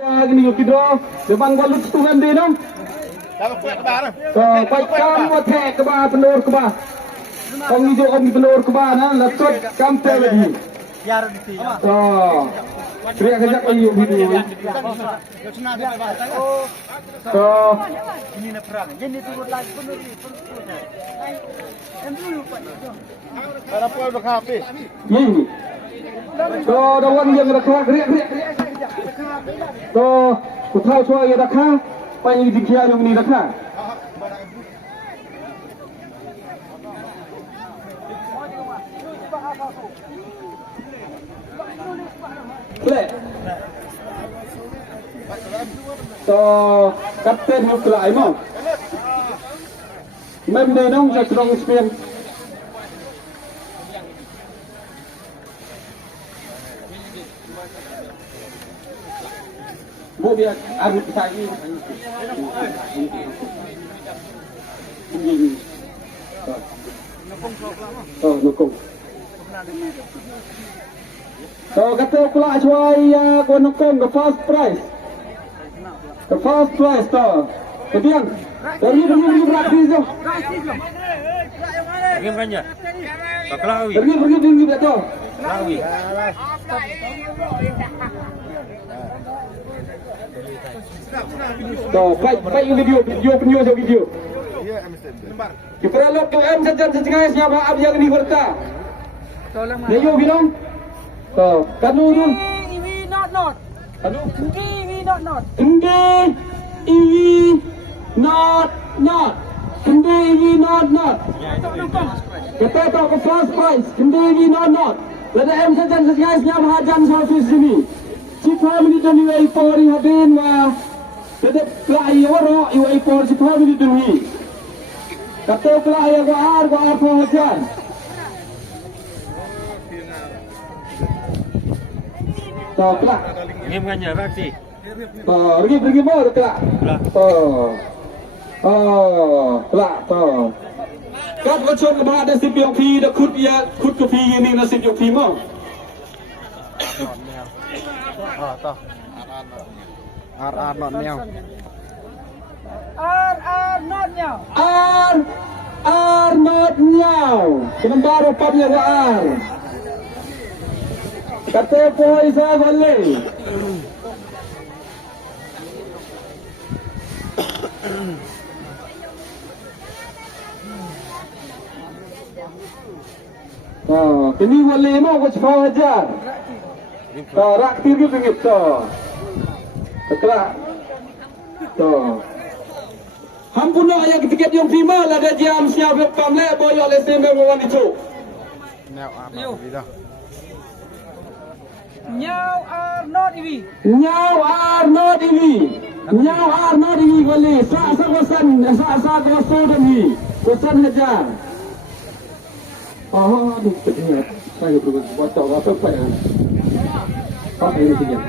Gini yuk kidro, depan gua lucu tuh nanti dong. So, baikkan buat hek ke bawah penur ke bawah. Kong hijau kong penur ke bawah, nah, lecot kampai lagi. So, teriak kejap lagi yuk video. So, ini. So, dawan yang rakah, teriak. So, kutau suara yang rakah, panjang dikian yang ini rakah. Play. So, kapten yang kelai mau. Mem denong saya serong spion. Bu biar arut saya ini. Oh, nukung. So, kata pula cuai ko nukung the first prize. The first prize to. Kemudian dari praktis tu. Bagaimana? Baklawi. Pergi betul. Baklawi. So, baik video. Kita lalu ke M saja setengah siapa abis yang diberta. Leyo bilang. So, kanu tu. Not. Kanu. Hindi not. Hindi not. Kita tahu ke first prize. Hindi not. Lada M saja setengah siapa hajan office sini. Cipta minit dan UAE Polri hadin wa tetap pelai waro UAE Polri cipta minit dulu. Kata pelai gua ar hajar. So pelak. Bagaimana reaksi? Pergi mau pelak. Pelak. Kat bocor ke bawah nasib yang pi dah kut ke pi ini nasib yang pi mau. R not meow. R not meow. Sebentar upapnya ke R. Kata poin saya boleh. Ini boleh mau ke sepuluh hajar. Raktir gitu gitu. Betul. Hampun nak yang tiket yang prima lah ada jam siap lepas le boyo le sembe bawan itu. Now are not EV. Nyau are not ini boleh. Sa kosan ni. Kosan hajar. Oh, aduh, betul. Saya perlu buat tahu apa ya. Apa ini punya?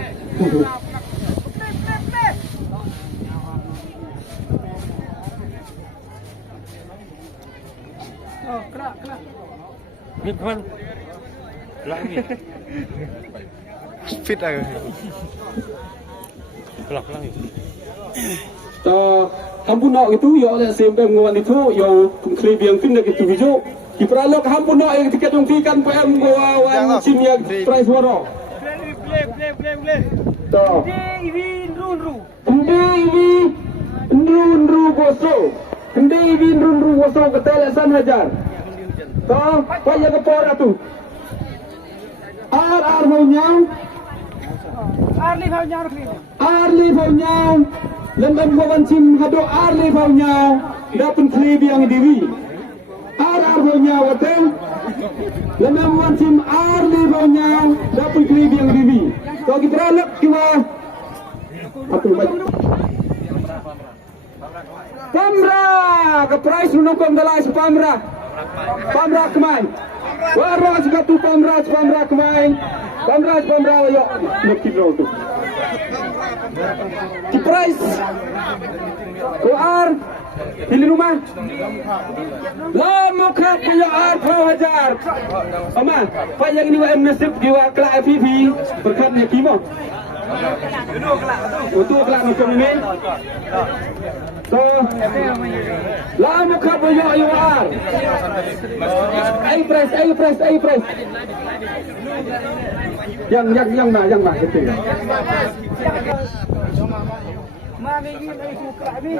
Oh, kelak. Ni kawan. Baklawi. Fit aja. Baklawi. So, hampun nak itu, ya ada sembe mengawan itu, ya klip yang fin nak itu video. Kita lalu hampun nak yang tiket yang fikan PM mengawan cim yang prize waro. Play. So, EV run. Ndru goso. Hindi ndru goso ketelasan hajar. So, payah kepor tu. R mau nyau. Arli mau nyau. Lembam kawan cim hado Arli mau nyau. Dapat klip yang diwi. mau nyau hotel. Lembam kawan cim Arli mau nyau. Dapat klip yang diwi. So kita nak cuma. Apa baik. Pamra, ke price nukong dalai Pamra. Pamra kemai. Waras batu Pamra kemai. Pamra yo nak kilo tu. Di price. Kuar pilih rumah. Lama kak punya ar kau hajar. Aman, panjang ini WM nasib jiwa kelak FPV berkatnya kimo. Untuk kelak macam ini. So, lah muka boyo yuar. Ai press. Yang mah itu. Mami ini aku kelak ni.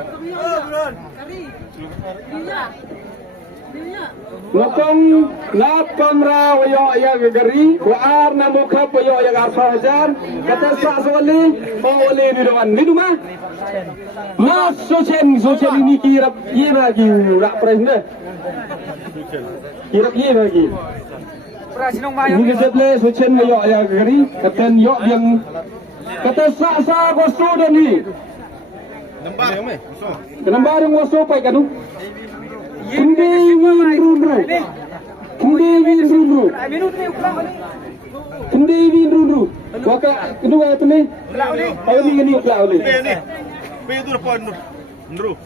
Lokong lapam rawayo ya gari, buar na muka boyo ya garfajar. Kata saswali, wali ni rumah. Mas sochen ini kirap ye lagi rak press ne. Kirap ye lagi. Prasinong bayo. Ini sebelah sochen boyo ya gari, kata yo yang kata sa gosto dan ni. Nambar yang gosto pai kanu. Kundi win ruru. Minut ni kelak ni. Kundi win ruru. Waka kedua tu ni. Kelak ni. Ayo ni kelak ni. Be itu depan Nuru.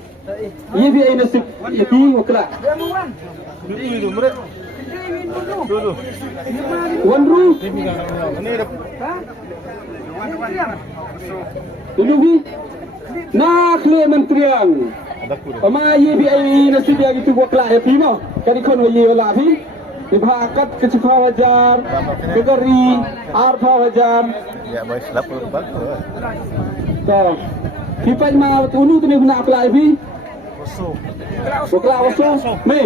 Ye bi ay nasib yati wakla. Dia muan. Itu mereka. Dulu. Wanru. Ini Ha? Diam. Dulu bi. Nak le mentriang. Pama ye bi ay nasib ya gitu wakla ya pino. Kali kon ye wala bi. Dibakat ke Cipha Wajar, ke Gari, Arfa Wajar. Ya, baik lapor bak. So, kita ma tunu tu ni guna apply bi. Wakla waso. Me.